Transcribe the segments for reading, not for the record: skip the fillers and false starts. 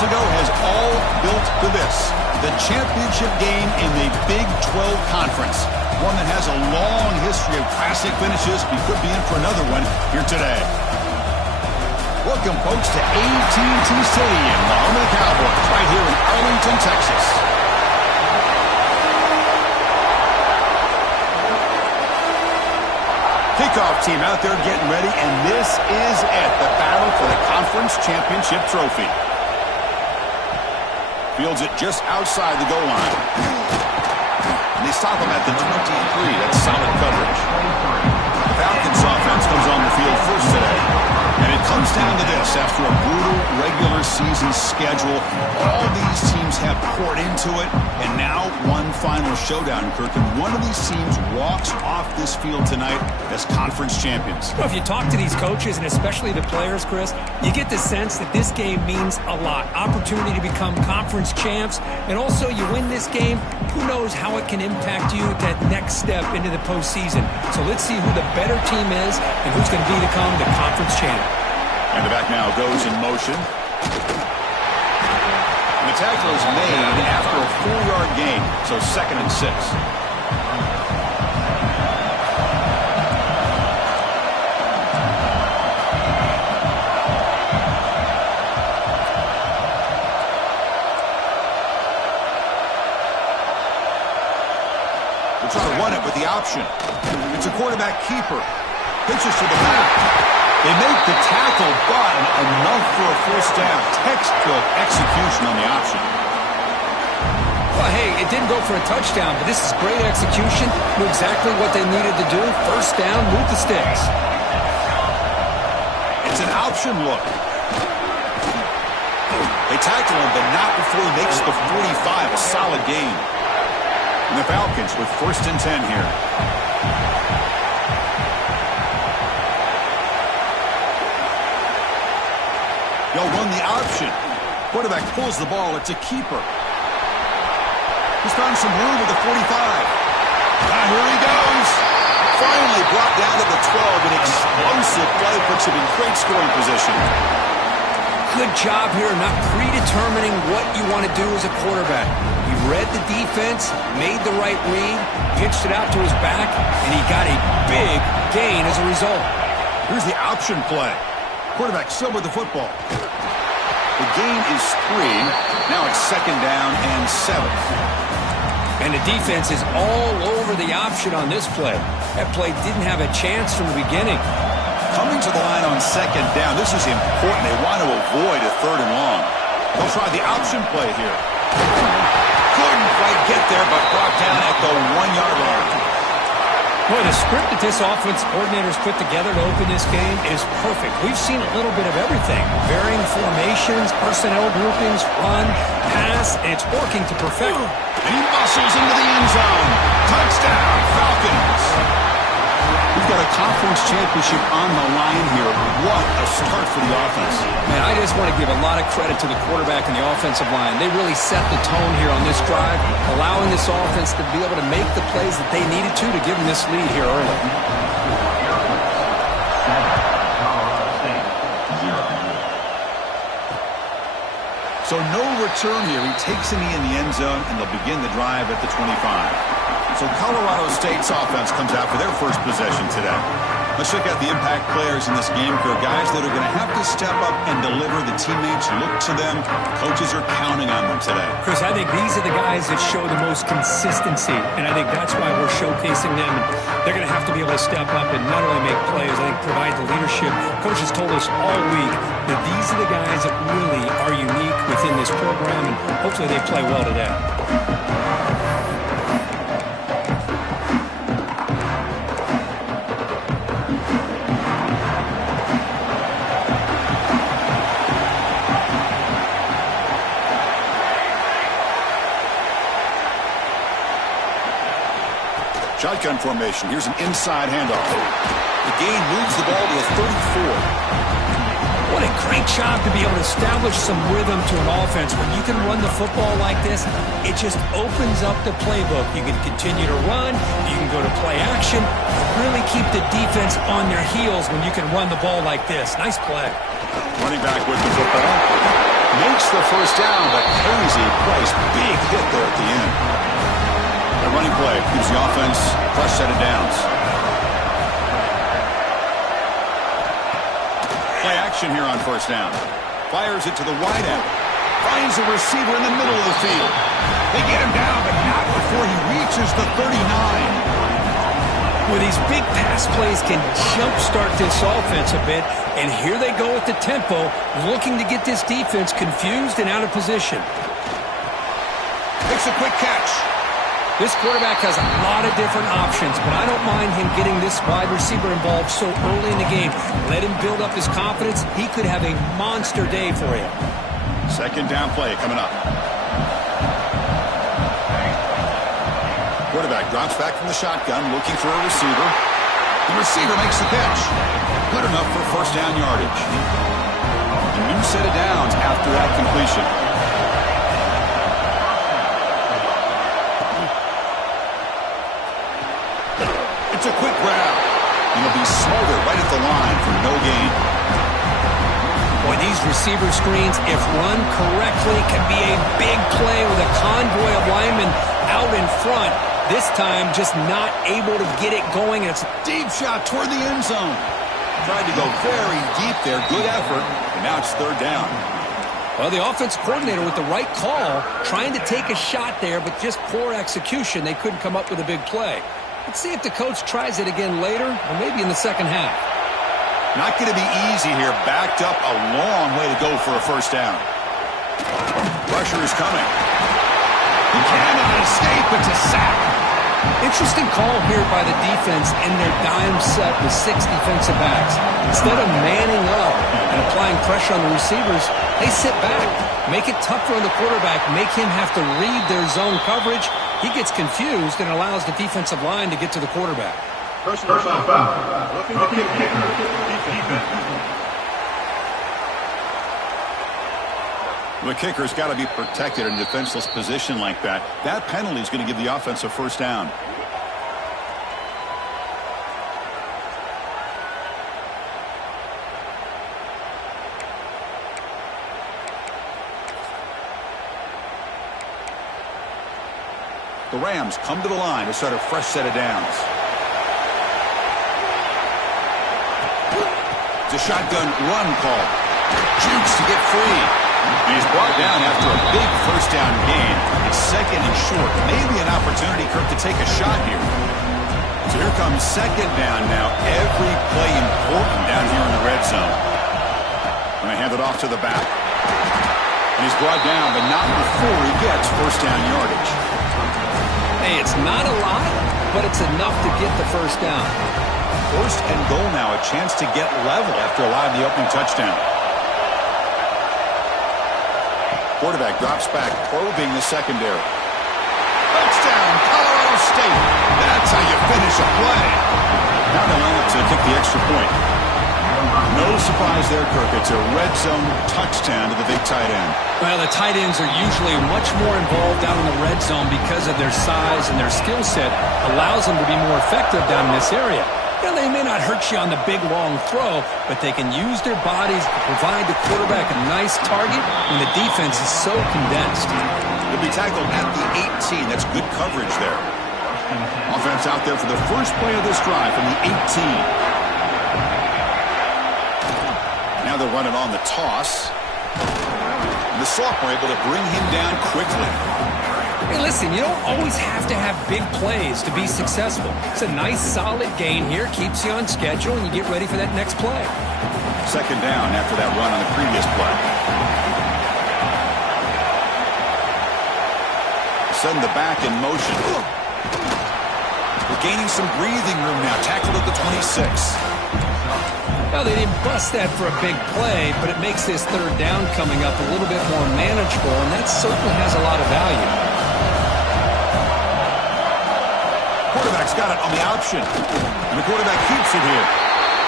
months ago has all built to this. The championship game in the Big 12 Conference. One that has a long history of classic finishes. We could be in for another one here today. Welcome, folks, to AT&T Stadium, the home of the Cowboys, right here in Arlington, Texas. Kickoff team out there getting ready, and this is it, the battle for the conference championship trophy. Fields it just outside the goal line. And they stop him at the 23. That's solid coverage. The Falcons offense comes on the field first today. And it comes down to this. After a brutal regular season schedule, all these teams have poured into it, and now one final showdown, Kirk. And one of these teams walks off this field tonight as conference champions. Well, if you talk to these coaches, and especially the players, Chris, you get the sense that this game means a lot. Opportunity to become conference champs, and also you win this game, who knows how it can impact you at that next step into the postseason. So let's see who the better team is and who's going to become the conference champ. And the back now goes in motion. And the tackle is made after a 4-yard gain, so 2nd and 6. We'll try to run it with the option. It's a quarterback keeper. Pitches to the back. They make the tackle, but enough for a first down. Textbook execution on the option. Well, hey, it didn't go for a touchdown, but this is great execution. Knew exactly what they needed to do. First down, move the sticks. It's an option look. They tackle him, but not before he makes the 45. A solid gain. And the Falcons with 1st and 10 here. They'll run the option. Quarterback pulls the ball. It's a keeper. He's found some room with the 45. Here he goes. Finally brought down to the 12. An explosive play puts him in great scoring position. Good job here, not predetermining what you want to do as a quarterback. He read the defense, made the right read, pitched it out to his back, and he got a big gain as a result. Here's the option play. Quarterback still with the football. The gain is 3. Now it's 2nd down and 7. And the defense is all over the option on this play. That play didn't have a chance from the beginning. Coming to the line on 2nd down. This is important. They want to avoid a 3rd and long. They'll try the option play here. Couldn't quite get there, but brought down at the 1-yard line. Boy, the script that this offense coordinator's put together to open this game is perfect. We've seen a little bit of everything. Varying formations, personnel groupings, run, pass, and it's working to perfection. And he muscles into the end zone. Touchdown, Falcons. We've got a conference championship on the line here. What a start for the offense. Man, I just want to give a lot of credit to the quarterback and the offensive line. They really set the tone here on this drive, allowing this offense to be able to make the plays that they needed to give them this lead here early. So no return here. He takes a knee in the end zone, and they'll begin the drive at the 25. So Colorado State's offense comes out for their first possession today. Let's check out the impact players in this game. There are guys that are going to have to step up and deliver. The teammates look to them. Coaches are counting on them today. Chris, I think these are the guys that show the most consistency, and I think that's why we're showcasing them. And they're going to have to be able to step up and not only make plays, I think provide the leadership. Coach has told us all week that these are the guys that really are unique within this program, and hopefully they play well today. Shotgun formation. Here's an inside handoff. The gain moves the ball to the 34. What a great job to be able to establish some rhythm to an offense. When you can run the football like this, it just opens up the playbook. You can continue to run. You can go to play action. Really keep the defense on their heels when you can run the ball like this. Nice play. Running back with the football. Makes the first down, but crazy Price. Big hit there at the end. The running play gives the offense a fresh set of downs. Play action here on first down. Fires it to the wideout. Finds a receiver in the middle of the field. They get him down, but not before he reaches the 39. Well, these big pass plays can jumpstart this offense a bit, and here they go with the tempo, looking to get this defense confused and out of position. Makes a quick catch. This quarterback has a lot of different options, but I don't mind him getting this wide receiver involved so early in the game. Let him build up his confidence. He could have a monster day for you. Second down play coming up. Quarterback drops back from the shotgun, looking for a receiver. The receiver makes the catch. Good enough for first down yardage. A new set of downs after that completion. It's a quick grab. He'll be smothered right at the line for no gain. Boy, these receiver screens, if run correctly, can be a big play with a convoy of linemen out in front. This time, just not able to get it going. It's a deep shot toward the end zone. Tried to go very deep there. Good effort. And now it's third down. Well, the offense coordinator with the right call, trying to take a shot there, but just poor execution. They couldn't come up with a big play. Let's see if the coach tries it again later, or maybe in the second half. Not going to be easy here. Backed up a long way to go for a first down. Pressure is coming. He cannot escape. It's a sack. Interesting call here by the defense in their dime set with 6 defensive backs. Instead of manning up and applying pressure on the receivers, they sit back, make it tougher on the quarterback, make him have to read their zone coverage. He gets confused and allows the defensive line to get to the quarterback. Personal foul. Looking to kick defense. The kicker's got to be protected in a defenseless position like that. That penalty is going to give the offense a first down. The Rams come to the line to start a fresh set of downs. It's a shotgun run call. Jukes to get free. And he's brought down after a big first down gain. It's second and short. Maybe an opportunity, Kirk, to take a shot here. So here comes second down now. Every play important down here in the red zone. Going to hand it off to the back. And he's brought down, but not before he gets first down yardage. Hey, it's not a lot, but it's enough to get the first down. First and goal now, a chance to get level after allowing the opening touchdown. Quarterback drops back, probing the secondary. Touchdown, Colorado State. That's how you finish a play. Now they line up to kick the extra point. No surprise there, Kirk. It's a red zone touchdown to the big tight end. Well, the tight ends are usually much more involved down in the red zone because of their size and their skill set allows them to be more effective down in this area. You know, they may not hurt you on the big, long throw, but they can use their bodies to provide the quarterback a nice target when the defense is so condensed. He'll be tackled at the 18. That's good coverage there. Offense out there for the first play of this drive from the 18. Now they're running on the toss. And the sophomore able to bring him down quickly. Hey, listen, you don't always have to have big plays to be successful. It's a nice, solid gain here. Keeps you on schedule, and you get ready for that next play. Second down after that run on the previous play. Send the back in motion. We're gaining some breathing room now. Tackled at the 26. Well, they didn't bust that for a big play, but it makes this third down coming up a little bit more manageable, and that certainly has a lot of value. Quarterback's got it on the option. And the quarterback keeps it here.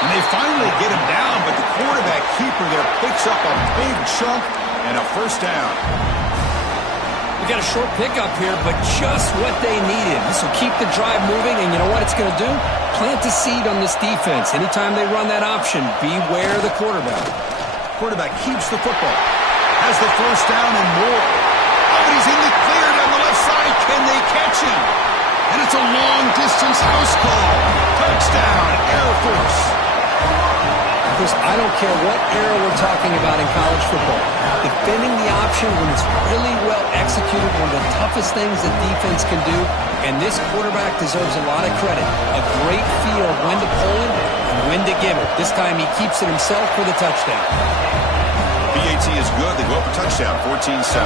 And they finally get him down, but the quarterback keeper there picks up a big chunk and a first down. We got a short pickup here, but just what they needed. This will keep the drive moving, and you know what it's going to do? Plant a seed on this defense. Anytime they run that option, beware the quarterback. Quarterback keeps the football. has the first down and more. Oh, and he's in the clear down the left side. Can they catch him? And it's a long-distance house call. Touchdown, Air Force. Chris, I don't care what era we're talking about in college football. Defending the option when it's really well executed, one of the toughest things that defense can do, and this quarterback deserves a lot of credit. A great feel of when to pull him and when to give it. This time he keeps it himself for the touchdown. BAT is good. They go up a touchdown, 14-7.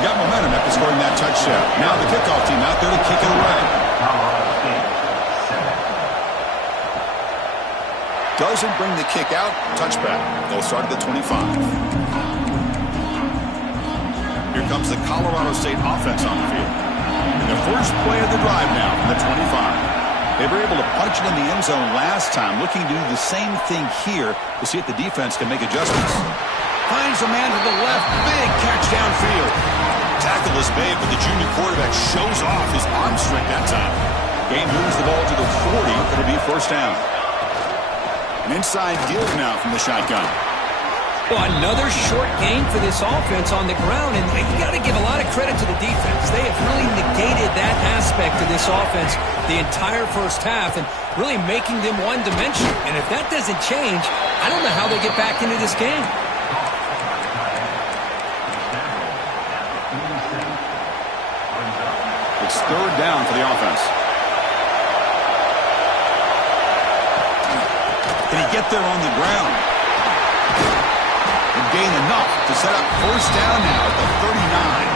Got momentum after scoring that touchdown. Now the kickoff team out there to kick it away. Doesn't bring the kick out. Touchback. They'll start at the 25. Here comes the Colorado State offense on the field. And the first play of the drive now from the 25. They were able to punch it in the end zone last time. Looking to do the same thing here to see if the defense can make adjustments. Finds a man to the left. Big catch downfield. Tackle is made, but the junior quarterback shows off his arm strength that time. Game moves the ball to the 40. It'll be first down. An inside deal now from the shotgun. Well, another short game for this offense on the ground, and you got to give a lot of credit to the defense. They have really negated that aspect of this offense the entire first half and really making them one-dimensional. And if that doesn't change, I don't know how they get back into this game. It's third down for the offense. Can he get there on the ground? And gain enough to set up first down now at the 39.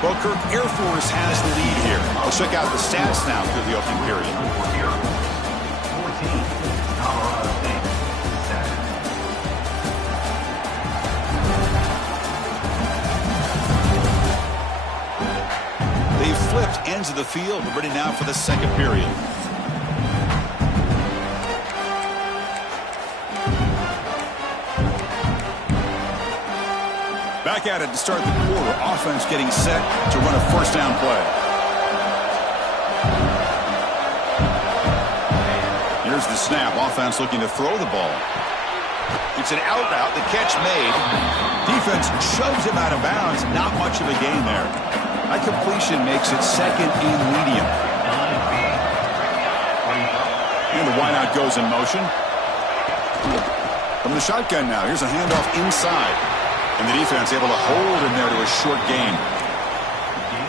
Well, Kirk, Air Force has the lead here. Let's check out the stats now through the opening period. 14, Colorado State, 7. They've flipped ends of the field. We're ready now for the second period. Back at it to start the quarter. Offense getting set to run a first down play. Here's the snap. Offense looking to throw the ball. It's an out route. The catch made. Defense shoves him out of bounds. Not much of a gain there. That completion makes it second and medium. And the wideout goes in motion. From the shotgun now. Here's a handoff inside. And the defense able to hold him there to a short gain.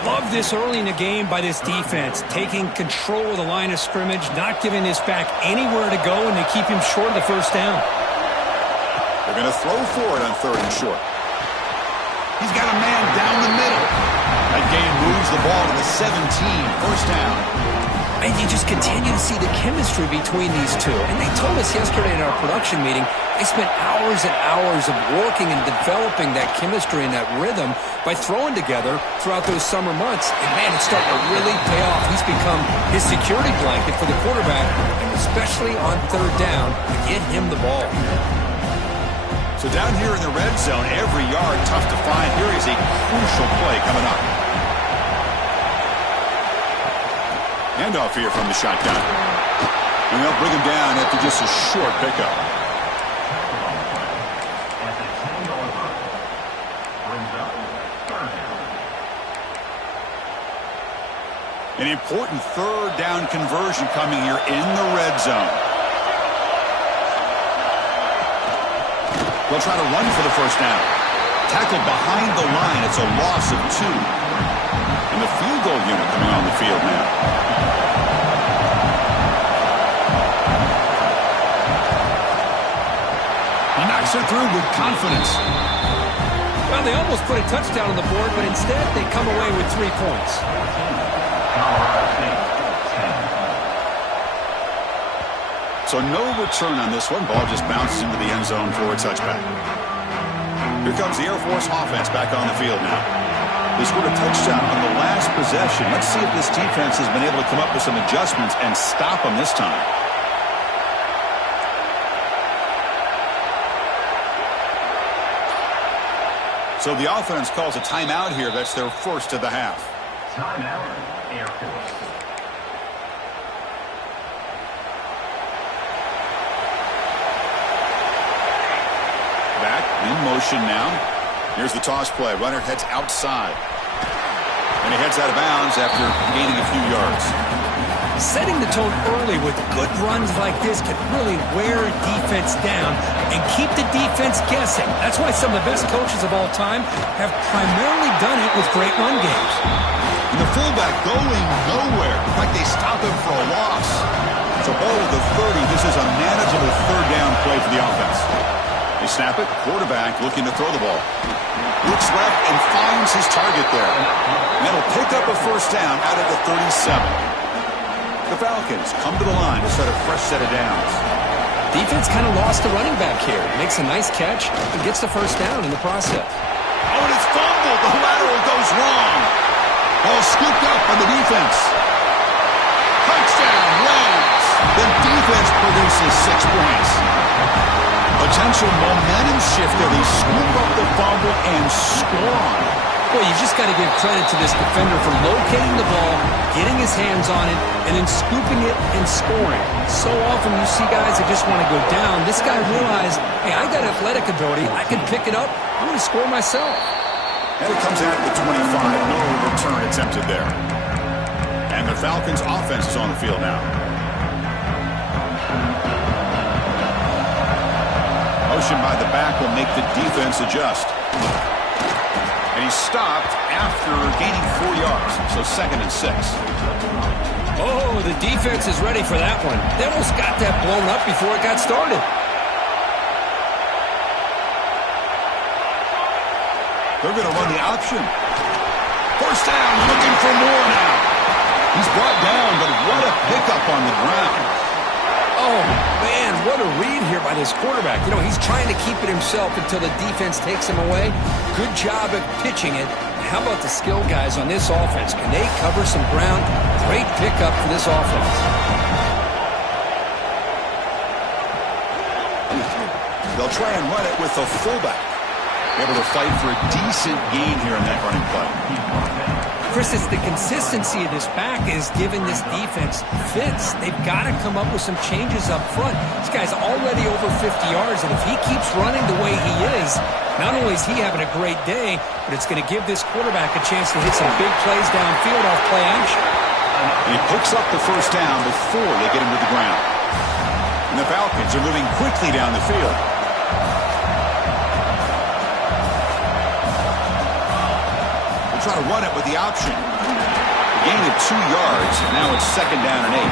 Love this early in the game by this defense. Taking control of the line of scrimmage. Not giving this back anywhere to go. And they keep him short of the first down. They're going to throw for it on third and short. He's got a man down the middle. That gain moves the ball to the 17. First down. And you just continue to see the chemistry between these two. And they told us yesterday in our production meeting, they spent hours and hours of working and developing that chemistry and that rhythm by throwing together throughout those summer months. And, man, it's starting to really pay off. He's become his security blanket for the quarterback, and especially on third down, to get him the ball. So down here in the red zone, every yard tough to find. Here is a crucial play coming up. Handoff here from the shotgun. And they'll bring him down after just a short pickup. An important third down conversion coming here in the red zone. They'll try to run for the first down. Tackled behind the line. It's a loss of 2. And the field goal unit coming on the field now. He knocks it through with confidence. Well, they almost put a touchdown on the board, but instead they come away with 3 points. So no return on this one. Ball just bounces into the end zone for a touchback. Here comes the Air Force offense back on the field now. They scored a touchdown on the last possession. Let's see if this defense has been able to come up with some adjustments and stop them this time. So the offense calls a timeout here. That's their first of the half. Timeout, Air Force. In motion now. Here's the toss play. Runner heads outside. And he heads out of bounds after gaining a few yards. Setting the tone early with good runs like this can really wear a defense down and keep the defense guessing. That's why some of the best coaches of all time have primarily done it with great run games. And the fullback going nowhere. In fact, they stop him for a loss. It's a ball with the 30. This is a manageable third down play for the offense. They snap it. Quarterback looking to throw the ball. Looks left and finds his target there. And that'll pick up a first down out of the 37. The Falcons come to the line to set a fresh set of downs. Defense kind of lost the running back here. Makes a nice catch and gets the first down in the process. Oh, and it's fumbled. The lateral goes wrong. Ball scooped up on the defense. Touchdown, Rams. The defense produces 6 points. Potential momentum shift there. They scoop up the fumble and score on it. Well, you just got to give credit to this defender for locating the ball, getting his hands on it, and then scooping it and scoring. So often you see guys that just want to go down. This guy realized, hey, I got athletic ability. I can pick it up. I'm going to score myself. And it comes out at the 25. No return attempted there. And the Falcons' offense is on the field now. Motion by the back will make the defense adjust. And he's stopped after gaining 4 yards. So 2nd and 6. Oh, the defense is ready for that one. They almost got that blown up before it got started. They're going to run the option. First down, looking for more now. He's brought down, but what a pickup on the ground. Oh, man, what a read here by this quarterback. You know, he's trying to keep it himself until the defense takes him away. Good job at pitching it. How about the skill guys on this offense? Can they cover some ground? Great pickup for this offense. They'll try and run it with the fullback. Able to fight for a decent gain here in that running play. Chris, it's the consistency of this back is giving this defense fits. They've got to come up with some changes up front. This guy's already over 50 yards, and if he keeps running the way he is, not only is he having a great day, but it's going to give this quarterback a chance to hit some big plays downfield off play action. And he picks up the first down before they get him to the ground. And the Falcons are moving quickly down the field. Try to run it with the option. A gain of 2 yards, and now it's 2nd down and 8.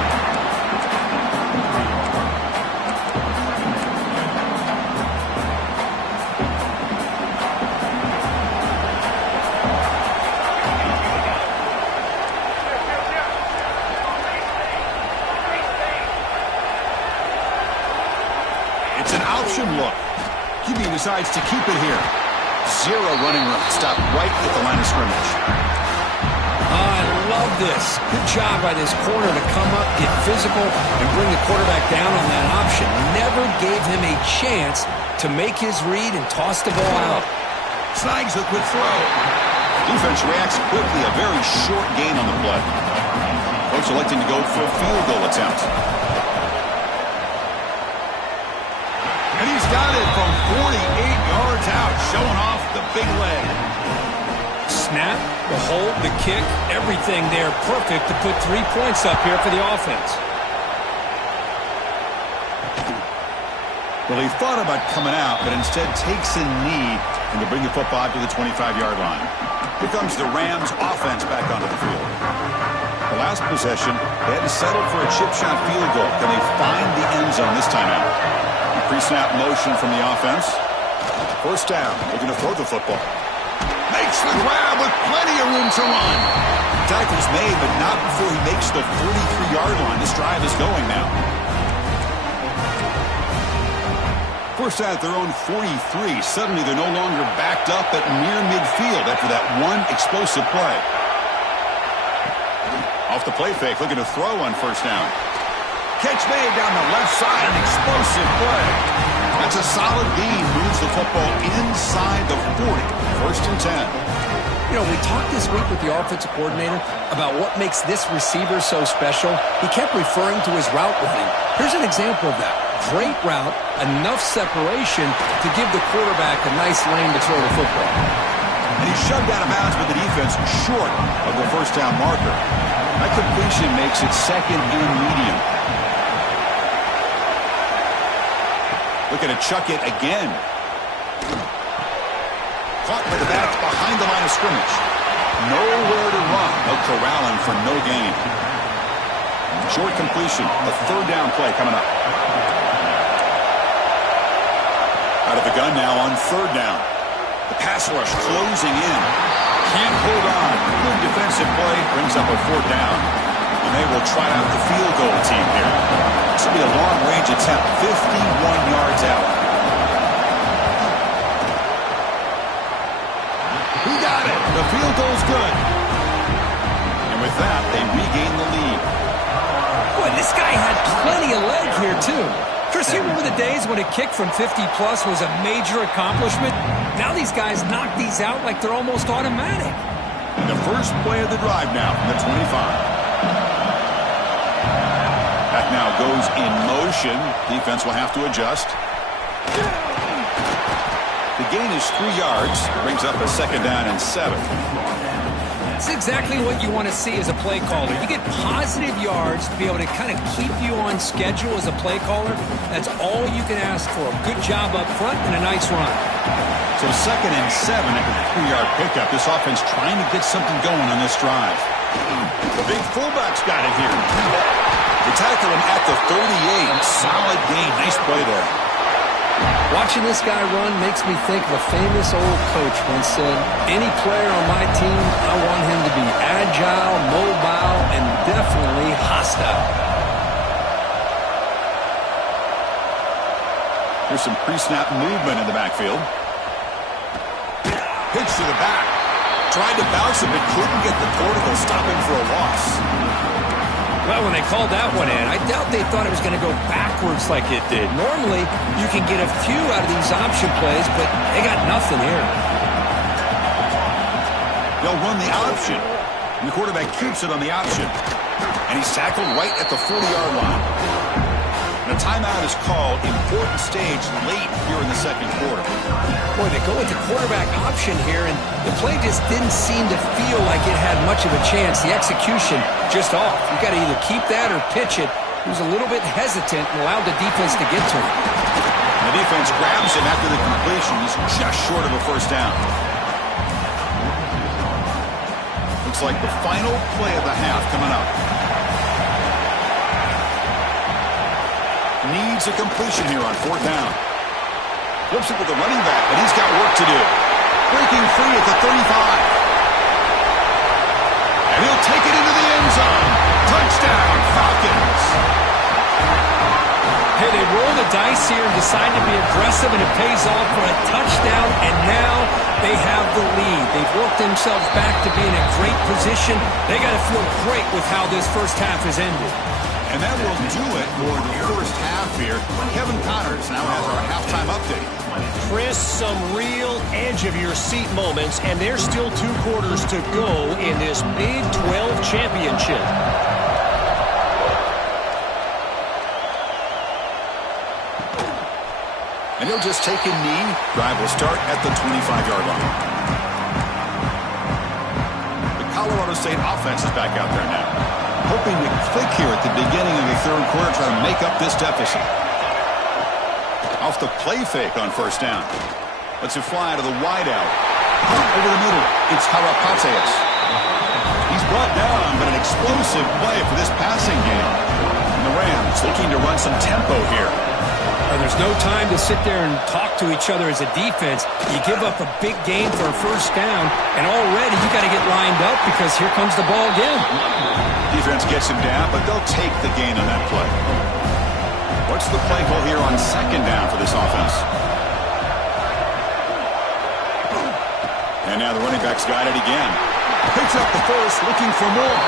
It's an option look. QB decides to keep it here. 0 running room. Stop right at the line of scrimmage. I love this. Good job by this corner to come up, get physical, and bring the quarterback down on that option. Never gave him a chance to make his read and toss the ball out. Snags a quick throw. Defense reacts quickly. A very short gain on the play. Coach electing to go for a field goal attempt. And he's got it from 48 yards out, showing off the big leg. Snap, the hold, the kick, everything there perfect to put 3 points up here for the offense. Well, he thought about coming out, but instead takes a knee and to bring the football to the 25-yard line. Here comes the Rams offense back onto the field. The last possession, they had to settle for a chip shot field goal. Can they find the end zone this time out? Pre-snap motion from the offense. First down, looking to throw the football. Makes the grab with plenty of room to run. Tackle's made, but not before he makes the 43-yard line. This drive is going now. First down at their own 43. Suddenly they're no longer backed up at near midfield after that one explosive play. Off the play fake, looking to throw on first down. Catch made down the left side, an explosive play. That's a solid gain, moves the football inside the 40. 1st and 10. You know, we talked this week with the offensive coordinator about what makes this receiver so special. He kept referring to his route with him. Here's an example of that. Great route, enough separation to give the quarterback a nice lane to throw the football. And he shoved out of bounds with the defense short of the first down marker. That completion makes it second and medium. Looking to chuck it again. Caught with the back behind the line of scrimmage. Nowhere to run. They'll corral him for no gain. Short completion. A third down play coming up. Out of the gun now on third down. The pass rush closing in. Can't hold on. Good defensive play. Brings up a fourth down. And they will try out the field goal team here. This will be a long-range attempt. 51 yards out. He got it. The field goal's good. And with that, they regain the lead. Boy, this guy had plenty of leg here, too. Chris, you remember the days when a kick from 50-plus was a major accomplishment? Now these guys knock these out like they're almost automatic. And the first play of the drive now from the 25. That now goes in motion. Defense will have to adjust. The gain is 3 yards. Brings up a second down and 7. That's exactly what you want to see as a play caller. You get positive yards to be able to kind of keep you on schedule as a play caller. That's all you can ask for. A good job up front and a nice run. So second and 7 after the 3-yard pickup. This offense trying to get something going on this drive. The big fullback's got it here. They tackle him at the 38. Solid gain. Nice play there. Watching this guy run makes me think of a famous old coach once said, any player on my team, I want him to be agile, mobile, and definitely hostile. Here's some pre-snap movement in the backfield. Pitch to the back. Tried to bounce it, but couldn't get the portal. Stop him for a loss. Well, when they called that one in, I doubt they thought it was going to go backwards like it did. Normally, you can get a few out of these option plays, but they got nothing here. They'll run the option. And the quarterback keeps it on the option. And he's tackled right at the 40-yard line. And a timeout is called. Important stage late here in the second quarter. Boy, they go with the quarterback option here, and the play just didn't seem to feel like it had much of a chance. The execution just off. You got to either keep that or pitch it. He was a little bit hesitant and allowed the defense to get to him. And the defense grabs him after the completion. He's just short of a first down. Looks like the final play of the half coming up. Needs a completion here on fourth down. Flips it with the running back, but he's got work to do. Breaking free at the 35. And he'll take it into the end zone. Touchdown, Falcons. Hey, they roll the dice here and decide to be aggressive, and it pays off for a touchdown, and now they have the lead. They've worked themselves back to be in a great position. They got to feel great with how this first half has ended. And that will do it for the first half here. Kevin Connors now has our halftime update. Chris, some real edge-of-your-seat moments, and there's still 2 quarters to go in this Big 12 championship. And he'll just take a knee. Drive will start at the 25-yard line. The Colorado State offense is back out there now, hoping to click here at the beginning of the third quarter, try to make up this deficit. Off the play fake on first down. Lets it fly to the wideout. Over the middle, it's Harapateas. He's brought down, but an explosive play for this passing game. And the Rams looking to run some tempo here. There's no time to sit there and talk to each other as a defense. You give up a big gain for a first down, and already you got to get lined up because here comes the ball again. Defense gets him down, but they'll take the gain on that play. What's the play call here on second down for this offense? And now the running back's got it again. Picks up the first, looking for more.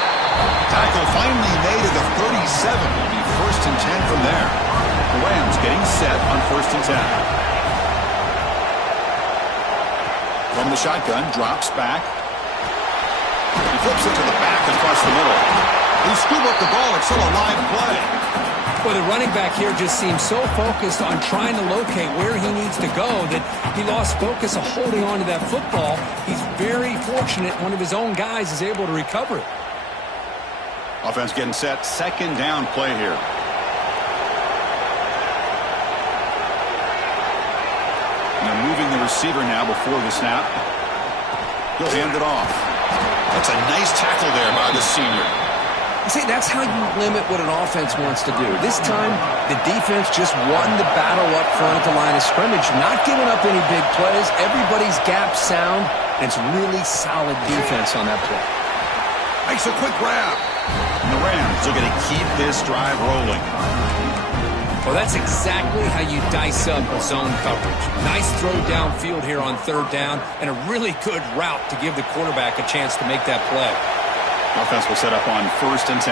Tackle finally made at the 37. It'll be first and 10 from there. The Rams getting set on first and 10. From the shotgun, drops back. He flips it to the back across the middle. He scooped up the ball. It's still a live play. Well, the running back here just seems so focused on trying to locate where he needs to go that he lost focus of holding on to that football. He's very fortunate one of his own guys is able to recover it. Offense getting set. Second down play here. And they're moving the receiver now before the snap. He'll hand it off. That's a nice tackle there by the senior. See, that's how you limit what an offense wants to do. This time, the defense just won the battle up front at the line of scrimmage, not giving up any big plays. Everybody's gap sound, and it's really solid defense on that play. Makes a quick grab. And the Rams are going to keep this drive rolling. Well, that's exactly how you dice up a zone coverage. Nice throw downfield here on third down, and a really good route to give the quarterback a chance to make that play. Offense will set up on 1st and 10.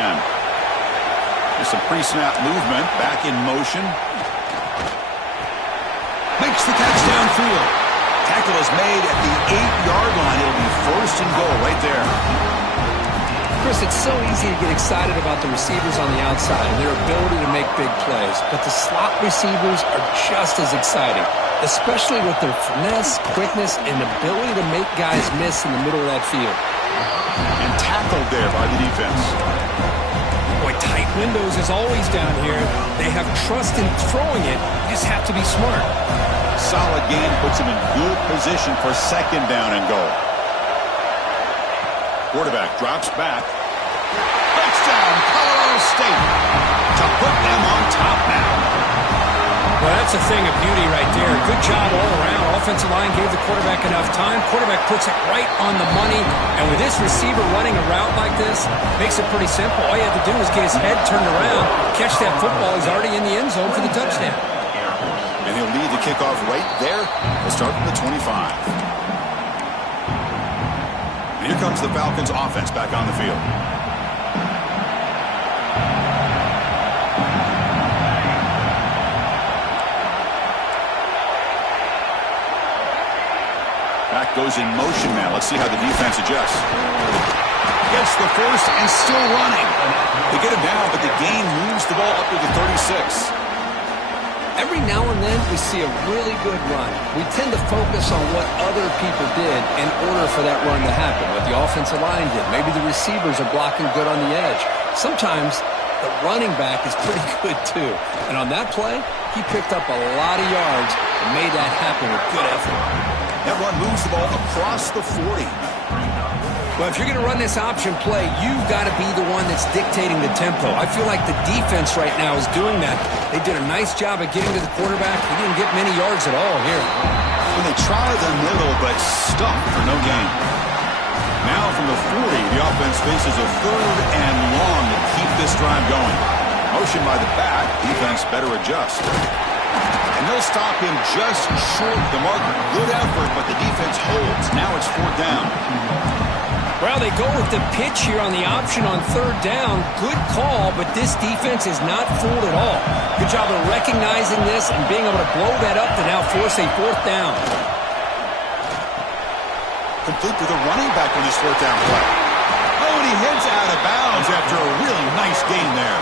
There's some pre-snap movement. Back in motion. Makes the catch downfield. Tackle is made at the 8-yard line. It'll be 1st and goal right there. Chris, it's so easy to get excited about the receivers on the outside and their ability to make big plays, but the slot receivers are just as exciting, especially with their finesse, quickness, and ability to make guys miss in the middle of that field. And tackled there by the defense. Boy, tight windows is always down here. They have trust in throwing it. You just have to be smart. Solid game puts him in good position for 2nd down and goal. Quarterback drops back. Touchdown, Colorado State. To put them on top now. Well, that's a thing of beauty right there. Good job all around. Offensive line gave the quarterback enough time. Quarterback puts it right on the money. And with this receiver running a route like this, makes it pretty simple. All you have to do is get his head turned around, catch that football. He's already in the end zone for the touchdown. And he'll lead the kickoff right there. We'll start from the 25. And here comes the Falcons offense back on the field. Back goes in motion now. Let's see how the defense adjusts. Gets the first and still running. They get him down, but the gain moves the ball up to the 36. Every now and then we see a really good run. We tend to focus on what other people did in order for that run to happen, what the offensive line did. Maybe the receivers are blocking good on the edge. Sometimes the running back is pretty good too. And on that play, he picked up a lot of yards and made that happen with good effort. That run moves the ball across the 40. Well, if you're going to run this option play, you've got to be the one that's dictating the tempo. I feel like the defense right now is doing that. They did a nice job of getting to the quarterback. He didn't get many yards at all here. When they try the middle, but stuck for no gain. Now from the 40, the offense faces a 3rd and long to keep this drive going. Motion by the back. Defense better adjust. And they'll stop him just short of the marker. Good effort, but the defense holds. Now it's 4th down. Well, they go with the pitch here on the option on 3rd down. Good call, but this defense is not fooled at all. Good job of recognizing this and being able to blow that up to now force a 4th down. Complete with a running back on his 4th down play. Oh, and he heads out of bounds after a really nice gain there.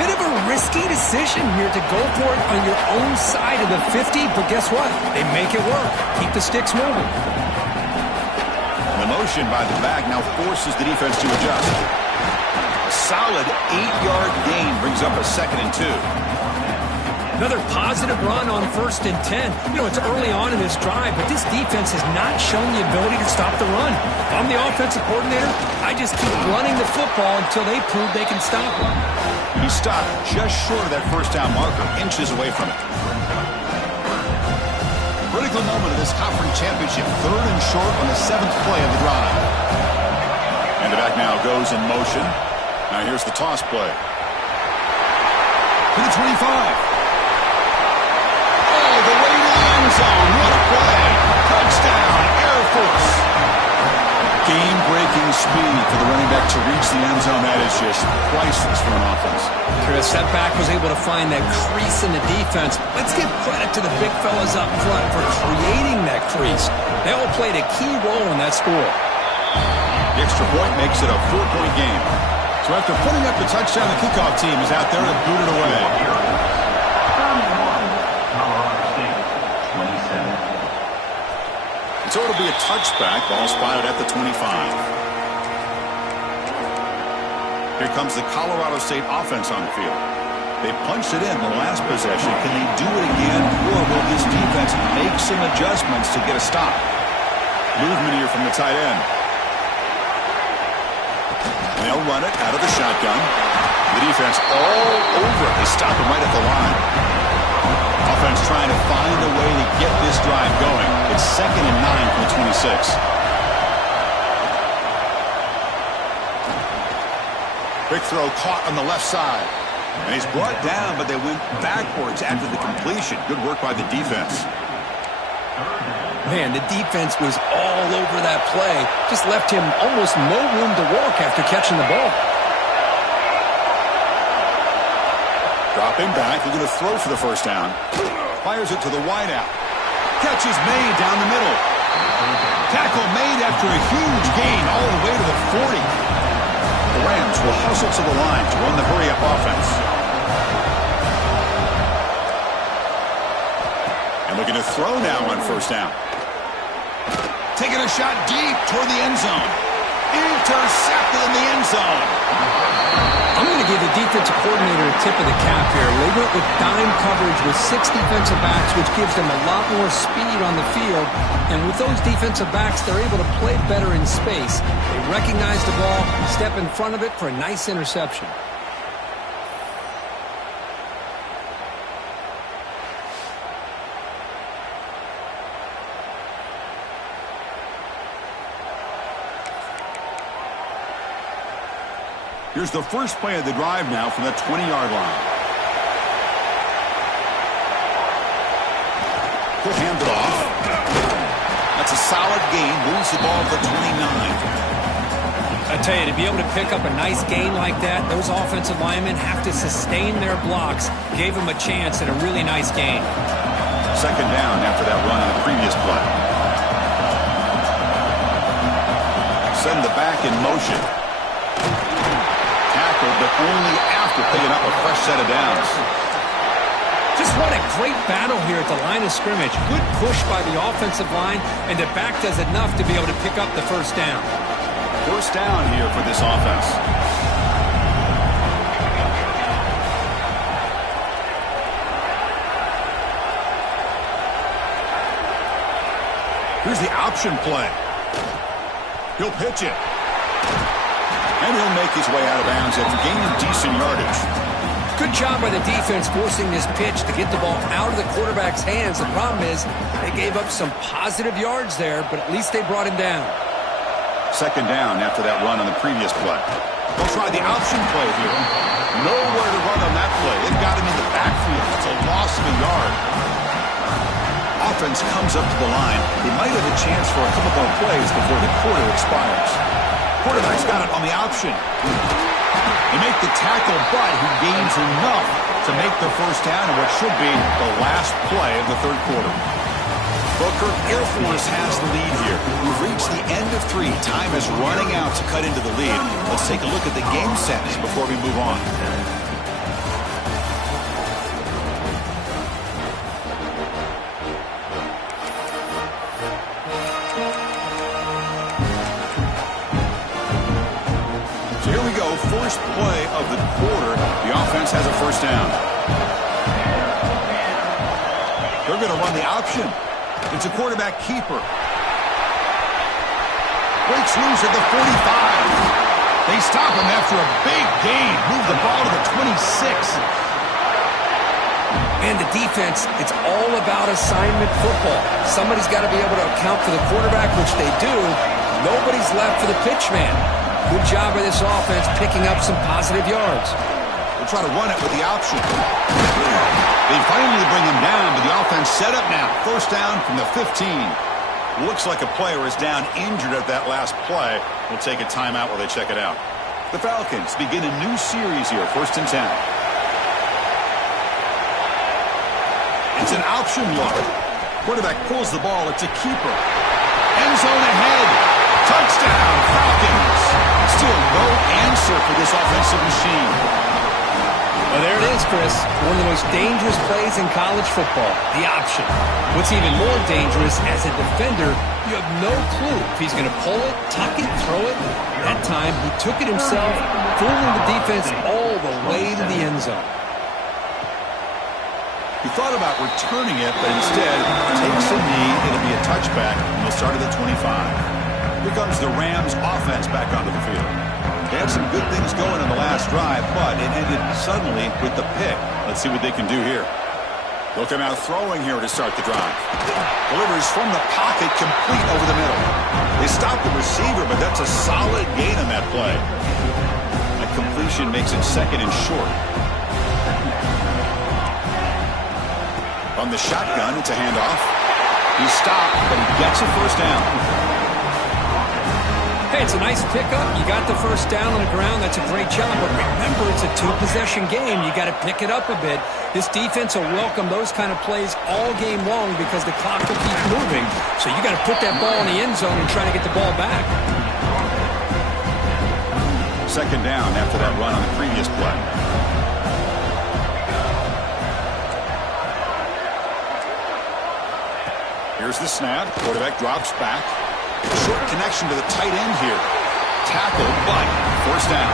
Bit of a risky decision here to go for it on your own side of the 50, but guess what? They make it work. Keep the sticks moving. The motion by the back now forces the defense to adjust. A solid 8-yard gain brings up a 2nd and 2. Another positive run on 1st and 10. You know, it's early on in this drive, but this defense has not shown the ability to stop the run. If I'm the offensive coordinator, I just keep running the football until they prove they can stop it. He stopped just short of that 1st down marker, inches away from it. Critical moment of this conference championship. 3rd and short on the 7th play of the drive. And the back now goes in motion. Now here's the toss play. To the 25. All the way to the end zone. What a play. Touchdown, Air Force. Game-breaking speed for the running back to reach the end zone. That is just priceless for an offense. Chris, that back was able to find that crease in the defense. Let's give credit to the big fellas up front for creating that crease. They all played a key role in that score. The extra point makes it a 4-point game. So So after putting up the touchdown, the kickoff team is out there to boot it away. Colorado State, 27. So it'll be a touchback. Ball spotted at the 25. Here comes the Colorado State offense on the field. They punched it in the last possession. Can they do it again, or will this defense make some adjustments to get a stop? Movement here from the tight end. And they'll run it out of the shotgun. The defense all over it. They stop him right at the line. Offense trying to find a way to get this drive going. It's 2nd and 9 from the 26. Quick throw caught on the left side. And he's brought down, but they went backwards after the completion. Good work by the defense. Man, the defense was all over that play. Just left him almost no room to walk after catching the ball. Dropping back, looking to throw for the first down. Fires it to the wideout. Catch is made down the middle. Tackle made after a huge gain all the way to the 40. The Rams will hustle to the line to run the hurry-up offense. And looking to throw now on first down. Taking a shot deep toward the end zone. Intercepted in the end zone. I'm going to give the defensive coordinator a tip of the cap here. They went with dime coverage with 6 defensive backs, which gives them a lot more speed on the field. And with those defensive backs, they're able to play better in space. They recognize the ball, step in front of it for a nice interception. Here's the first play of the drive now from the 20-yard line. He'll hand it off. That's a solid gain. Moves the ball to the 29. I tell you, to be able to pick up a nice gain like that, those offensive linemen have to sustain their blocks. Gave them a chance at a really nice gain. Second down after that run in the previous play. Send the back in motion. But only after picking up a fresh set of downs. Just what a great battle here at the line of scrimmage. Good push by the offensive line, and the back does enough to be able to pick up the first down. First down here for this offense. Here's the option play. He'll pitch it. And he'll make his way out of bounds after gaining decent yardage. Good job by the defense forcing this pitch to get the ball out of the quarterback's hands. The problem is they gave up some positive yards there, but at least they brought him down. Second down after that run on the previous play. They'll try the option play here. Nowhere to run on that play. They've got him in the backfield. It's a loss of a yard. Offense comes up to the line. They might have a chance for a couple more plays before the quarter expires. Quarterback's got it on the option. They make the tackle, but he gains enough to make the first down in what should be the last play of the third quarter. Booker, Air Force has the lead here. We've reached the end of 3. Time is running out to cut into the lead. Let's take a look at the game sets before we move on. First play of the quarter, the offense has a first down. They're going to run the option. It's a quarterback keeper. Breaks loose at the 45. They stop him after a big gain. Move the ball to the 26. And the defense, it's all about assignment football. Somebody's got to be able to account for the quarterback, which they do. Nobody's left for the pitch man. Good job by this offense picking up some positive yards. They'll try to run it with the option. They finally bring him down, but the offense set up now. First down from the 15. Looks like a player is down injured at that last play. We'll take a timeout while they check it out. The Falcons begin a new series here, 1st and 10. It's an option look. Quarterback pulls the ball. It's a keeper. End zone ahead. Touchdown, Falcons. Still no answer for this offensive machine. Well, there it is, Chris. One of the most dangerous plays in college football, the option. What's even more dangerous, as a defender, you have no clue if he's going to pull it, tuck it, throw it. That time, he took it himself, fooling the defense all the way to the end zone. He thought about returning it, but instead takes a knee. It'll be a touchback, and they'll start at the 25. Here comes the Rams offense back onto the field. They had some good things going in the last drive, but it ended suddenly with the pick. Let's see what they can do here. They'll come out throwing here to start the drive. Delivers from the pocket, complete over the middle. They stop the receiver, but that's a solid gain on that play. That completion makes it second and short. On the shotgun, it's a handoff. He's stopped, but he gets a first down. Hey, it's a nice pickup. You got the first down on the ground. That's a great job. But remember, it's a two-possession game. You got to pick it up a bit. This defense will welcome those kind of plays all game long because the clock will keep moving. So you got to put that ball in the end zone and try to get the ball back. Second down after that run on the previous play. Here's the snap. Quarterback drops back. Short connection to the tight end here. Tackle, but first down.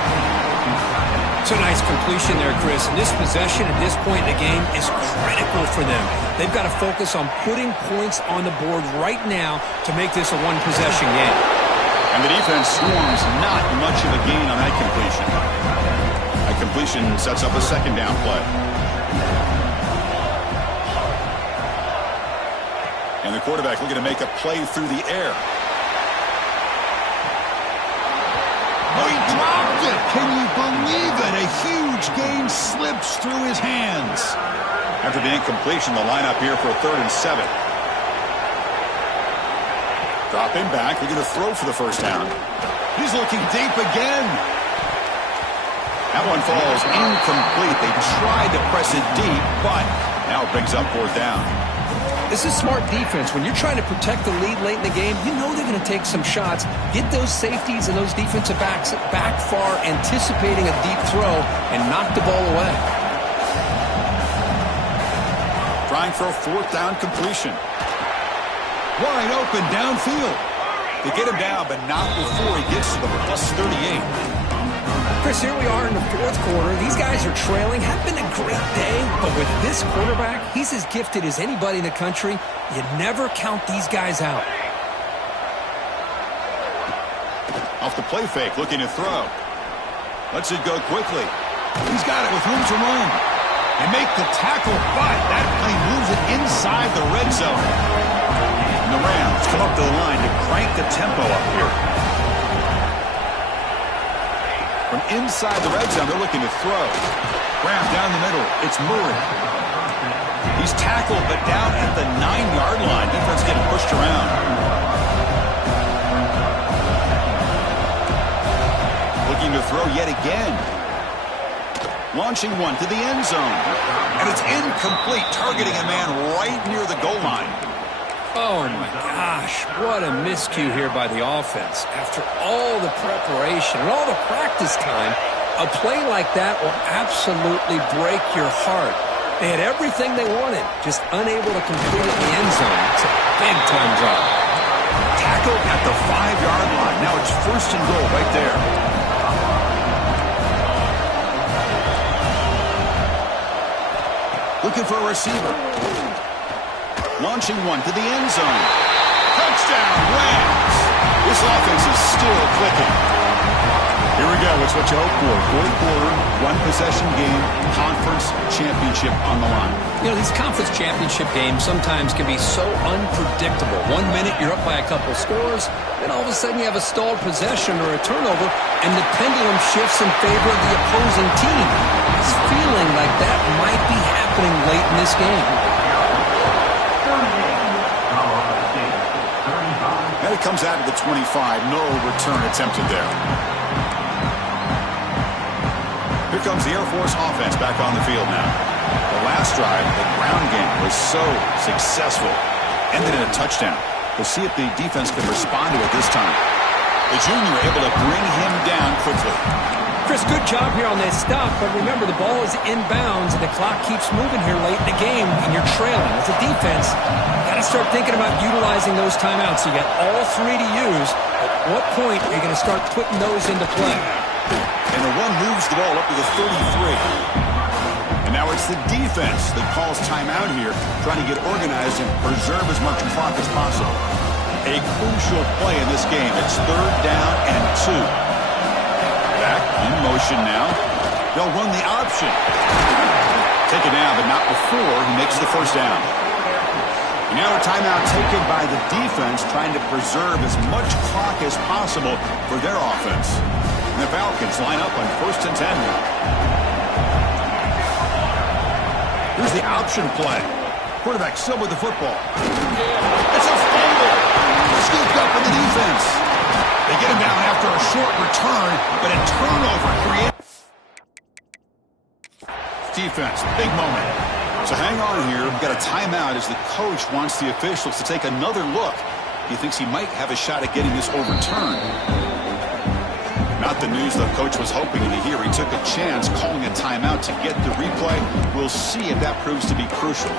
It's a nice completion there, Chris. And this possession at this point in the game is critical for them. They've got to focus on putting points on the board right now to make this a one-possession game. And the defense swarms not much of a gain on that completion. That completion sets up a second down play. And the quarterback looking to make a play through the air. Oh, he dropped it. Can you believe it? A huge gain slips through his hands. After the incompletion, the lineup here for a 3rd and 7. Dropping back, looking to throw for the first down. He's looking deep again. That one falls incomplete. They tried to press it deep, but now it brings up 4th down. This is smart defense. When you're trying to protect the lead late in the game, you know they're going to take some shots. Get those safeties and those defensive backs back far, anticipating a deep throw, and knock the ball away. Trying for a 4th down completion. Wide open downfield. They get him down, but not before he gets to the plus 38. Chris, here we are in the 4th quarter. These guys are trailing. Have been a great day, but with this quarterback, he's as gifted as anybody in the country. You never count these guys out. Off the play fake, looking to throw. Lets it go quickly. He's got it with room to run. They make the tackle, but that play moves it inside the red zone. And the Rams come up to the line to crank the tempo up here. From inside the red zone, they're looking to throw. Graham down the middle. It's Murray. He's tackled, but down at the 9-yard line. Defense getting pushed around. Looking to throw yet again. Launching one to the end zone. And it's incomplete, targeting a man right near the goal line. Oh, my gosh. What a miscue here by the offense. After all the preparation and all the practice time, a play like that will absolutely break your heart. They had everything they wanted, just unable to complete it in the end zone. It's a big-time drop. Tackle at the 5-yard line. Now it's 1st and goal right there. Looking for a receiver. Launching one to the end zone. Touchdown, Rams! This offense is still clicking. Here we go. It's what you hope for. 4th quarter, one-possession game, conference championship on the line. You know, these conference championship games sometimes can be so unpredictable. 1 minute you're up by a couple scores, then all of a sudden you have a stalled possession or a turnover, and the pendulum shifts in favor of the opposing team. It's feeling like that might be happening late in this game. And it comes out of the 25. No return attempted there. Here comes the Air Force offense back on the field now. The last drive, the ground game, was so successful. Ended in a touchdown. We'll see if the defense can respond to it this time. The junior able to bring him down quickly. Chris, good job here on this stop, but remember the ball is inbounds and the clock keeps moving here late in the game and you're trailing. As a defense, you got to start thinking about utilizing those timeouts. You got all three to use. At what point are you going to start putting those into play? And the one moves the ball up to the 33. And now it's the defense that calls timeout here, trying to get organized and preserve as much clock as possible. A crucial play in this game. It's 3rd down and 2. Back in motion now. They'll run the option. Take it down, but not before he makes the first down. And now a timeout taken by the defense, trying to preserve as much clock as possible for their offense. And the Falcons line up on 1st and 10. Here's the option play. Quarterback still with the football. It's a fumble. Scooped up in the defense. They get him down after a short return, but a turnover creates defense. Big moment. So hang on here. We've got a timeout as the coach wants the officials to take another look. He thinks he might have a shot at getting this overturned. Not the news the coach was hoping to hear. He took a chance calling a timeout to get the replay. We'll see if that proves to be crucial.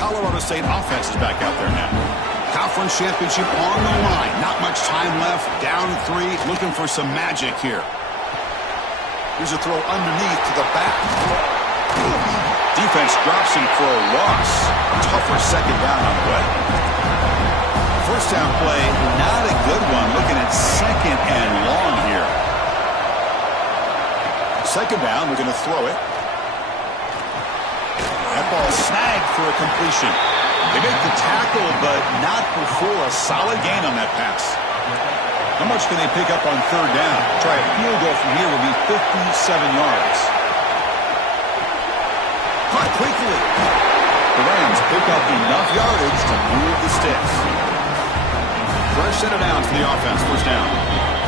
Colorado State offense is back out there now. Conference championship on the line. Not much time left. Down 3. Looking for some magic here. Here's a throw underneath to the back. Defense drops him for a loss. Tougher second down on the way. First down play, not a good one. Looking at 2nd and long here. 2nd down, we're going to throw it. That ball snagged for a completion. They make the tackle, but not before a solid gain on that pass. How much can they pick up on 3rd down? Try a field goal from here would be 57 yards. Caught quickly. The Rams pick up enough yardage to move the sticks. Fresh set of downs for the offense. 1st down.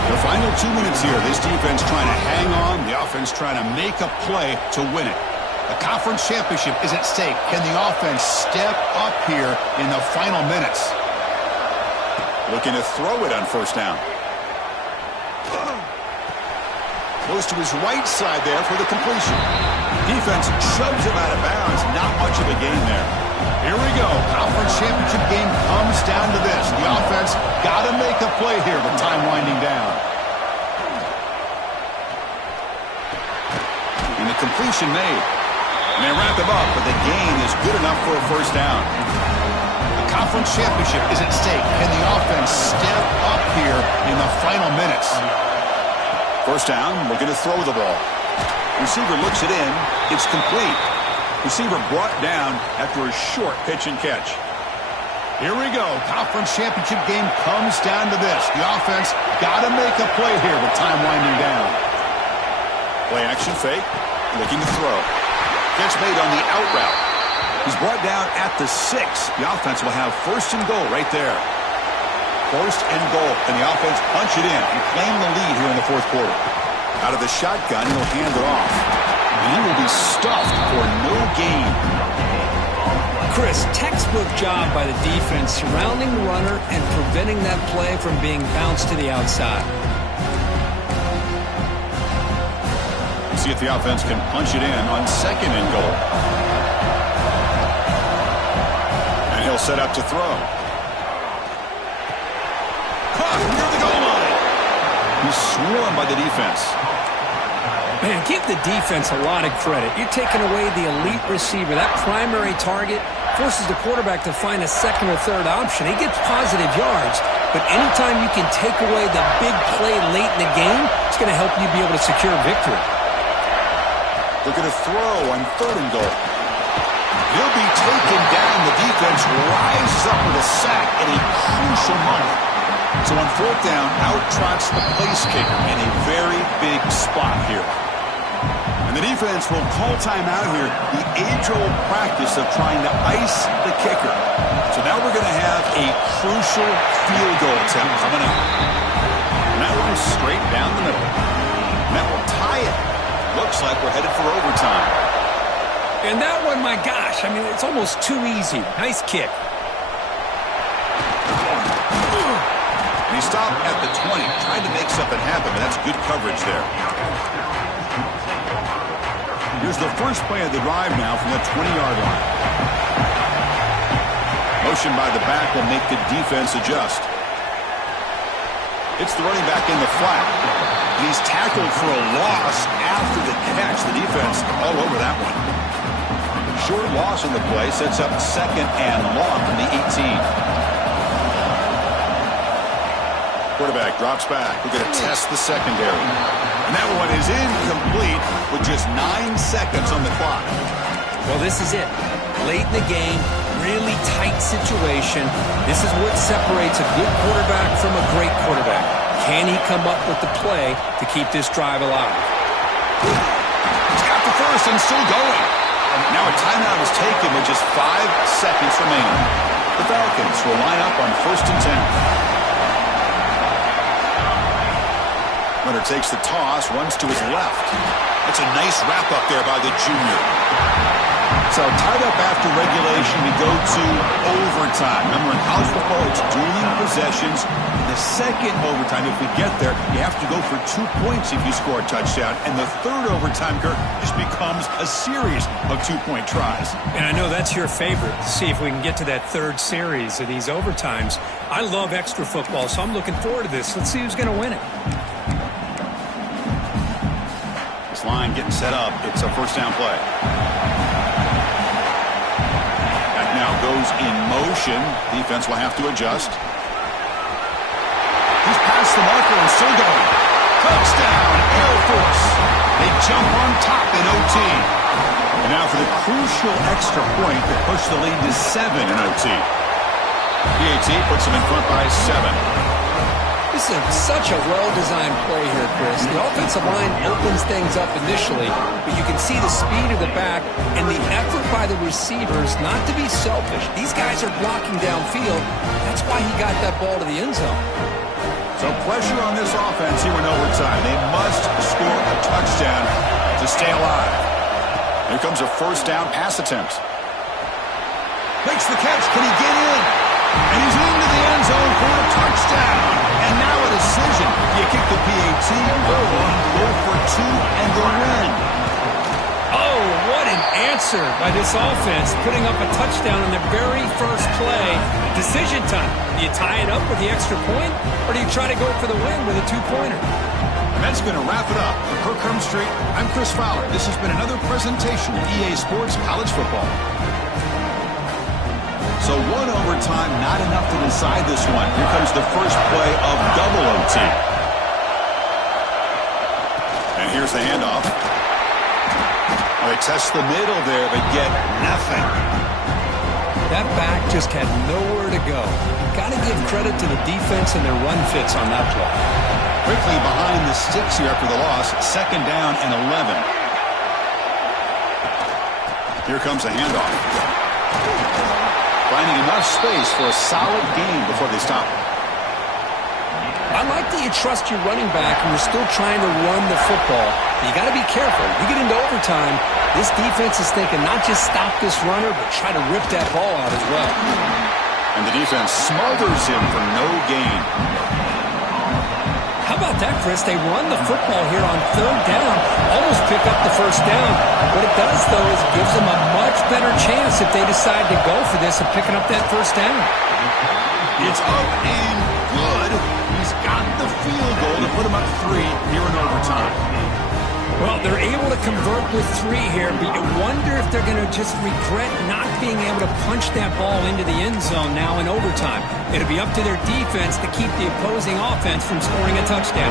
The final 2 minutes here. This defense trying to hang on. The offense trying to make a play to win it. The conference championship is at stake. Can the offense step up here in the final minutes? Looking to throw it on 1st down. Goes to his right side there for the completion. Defense shoves him out of bounds. Not much of a gain there. Here we go. Conference championship game comes down to this. The offense got to make a play here with time winding down. And the completion made. And they wrap him up, but the gain is good enough for a 1st down. The conference championship is at stake. Can the offense step up here in the final minutes? 1st down, looking to throw the ball. Receiver looks it in. It's complete. Receiver brought down after a short pitch and catch. Here we go. Conference championship game comes down to this. The offense got to make a play here with time winding down. Play action fake. Looking to throw. Catch made on the out route. He's brought down at the 6. The offense will have 1st and goal right there. 1st and goal, and the offense punch it in and claim the lead here in the 4th quarter. Out of the shotgun, he'll hand it off. And he will be stuffed for no gain. Chris, textbook job by the defense surrounding the runner and preventing that play from being bounced to the outside. See if the offense can punch it in on 2nd and goal. And he'll set up to throw. Caught near the goal line. He's swarmed by the defense. Man, give the defense a lot of credit. You're taking away the elite receiver. That primary target forces the quarterback to find a 2nd or 3rd option. He gets positive yards, but anytime you can take away the big play late in the game, it's going to help you be able to secure victory. Looking to throw on 3rd and goal. He'll be taken down. The defense rises up with a sack at a crucial moment. So on 4th down, out trots the place kicker in a very big spot here. And the defense will call timeout here. The age-old practice of trying to ice the kicker. So now we're going to have a crucial field goal attempt coming up. And that one is straight down the middle. And that will tie it. Looks like we're headed for overtime. And that one, my gosh, I mean, it's almost too easy. Nice kick. And he stopped at the 20, trying to make something happen, but that's good coverage there. Here's the first play of the drive now from the 20-yard line. Motion by the back will make the defense adjust. It's the running back in the flat. And he's tackled for a loss after the catch. The defense all over that one. Short loss on the play sets up second and long from the 18. Quarterback drops back. We're going to test the secondary. And that one is incomplete with just 9 seconds on the clock. Well, this is it. Late in the game, really tight situation. This is what separates a good quarterback from a great quarterback. Can he come up with the play to keep this drive alive? He's got the first and still going. Now a timeout is taken with just 5 seconds remaining. The Falcons will line up on 1st and 10. Runner takes the toss, runs to his left. That's a nice wrap up there by the junior. So tied up after regulation, we go to overtime. Remember, in college football, it's dueling possessions. In the second overtime, if we get there, you have to go for 2 points if you score a touchdown. And the third overtime, Kirk, just becomes a series of 2-point tries. And I know that's your favorite. See if we can get to that third series of these overtimes. I love extra football, so I'm looking forward to this. Let's see who's going to win it. This line getting set up. It's a first down play. Goes in motion. Defense will have to adjust. He's past the marker and still going. Touchdown, Air Force. They jump on top in OT. And now for the crucial extra point to push the lead to 7 in OT. PAT puts them in front by 7. This is such a well-designed play here, Chris. The offensive line opens things up initially, but you can see the speed of the back and the effort by the receivers not to be selfish. These guys are blocking downfield. That's why he got that ball to the end zone. So pressure on this offense here in overtime. They must score a touchdown to stay alive. Here comes a first down pass attempt. Makes the catch. Can he get in? And he's into the end zone for a touchdown. And now a decision. You kick the PAT, go for 2, and the win. Oh, what an answer by this offense, putting up a touchdown on their very first play. Decision time. Do you tie it up with the extra point, or do you try to go for the win with a 2-pointer? And that's going to wrap it up. For Kirk Hermstreet, I'm Chris Fowler. This has been another presentation of EA Sports College Football. So one overtime, not enough to decide this one. Here comes the first play of double OT. And here's the handoff. Well, they test the middle there, but get nothing. That back just had nowhere to go. Got to give credit to the defense and their run fits on that play. Quickly behind the sticks here after the loss. 2nd down and 11. Here comes the handoff. Finding enough space for a solid gain before they stop. I like that you trust your running back and you're still trying to run the football. You got to be careful. You get into overtime, this defense is thinking not just stop this runner, but try to rip that ball out as well. And the defense smothers him for no gain. How about that, Chris? They run the football here on 3rd down, almost pick up the first down. What it does, though, is it gives them a much better chance if they decide to go for this of picking up that first down. It's up and good. He's got the field goal to put him up 3 here in overtime. Well, they're able to convert with 3 here, but you wonder if they're going to just regret not being able to punch that ball into the end zone now in overtime. It'll be up to their defense to keep the opposing offense from scoring a touchdown.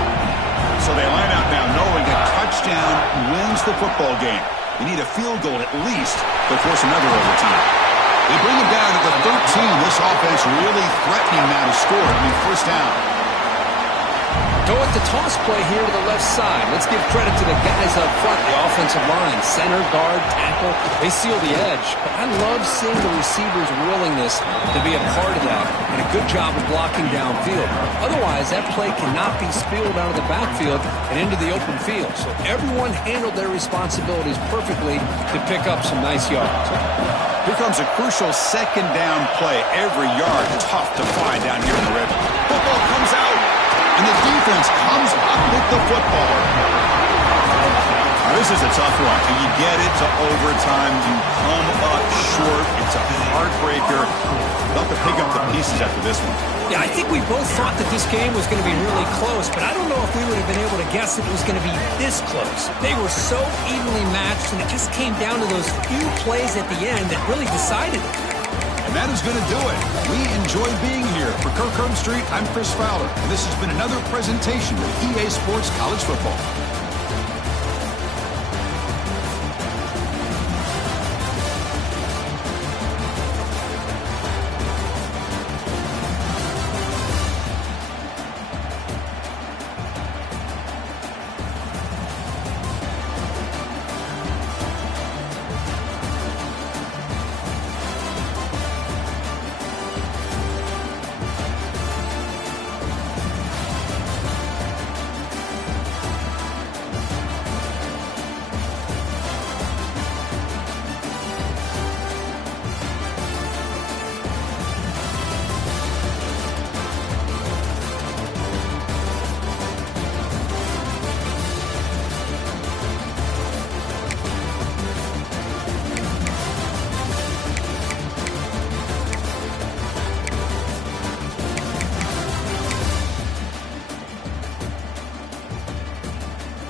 So they line out now knowing a touchdown wins the football game. You need a field goal at least to force another overtime. They bring him down to the 13. This offense really threatening now to score. First down. Go with the toss play here to the left side. Let's give credit to the guys up front, the offensive line. Center, guard, tackle, they seal the edge. But I love seeing the receivers' willingness to be a part of that and a good job of blocking downfield. Otherwise, that play cannot be spilled out of the backfield and into the open field. So everyone handled their responsibilities perfectly to pick up some nice yards. Here comes a crucial 2nd down play. Every yard tough to find down here in the red. Football comes out. defense comes up with the football. Now, this is a tough one. You get it to overtime. You come up short. It's a heartbreaker. They'll have to pick up the pieces after this one. Yeah, I think we both thought that this game was going to be really close, but I don't know if we would have been able to guess it was going to be this close. They were so evenly matched, and it just came down to those few plays at the end that really decided it. And that is going to do it. We enjoy being here. For Kirk Street, I'm Chris Fowler, and this has been another presentation of EA Sports College Football.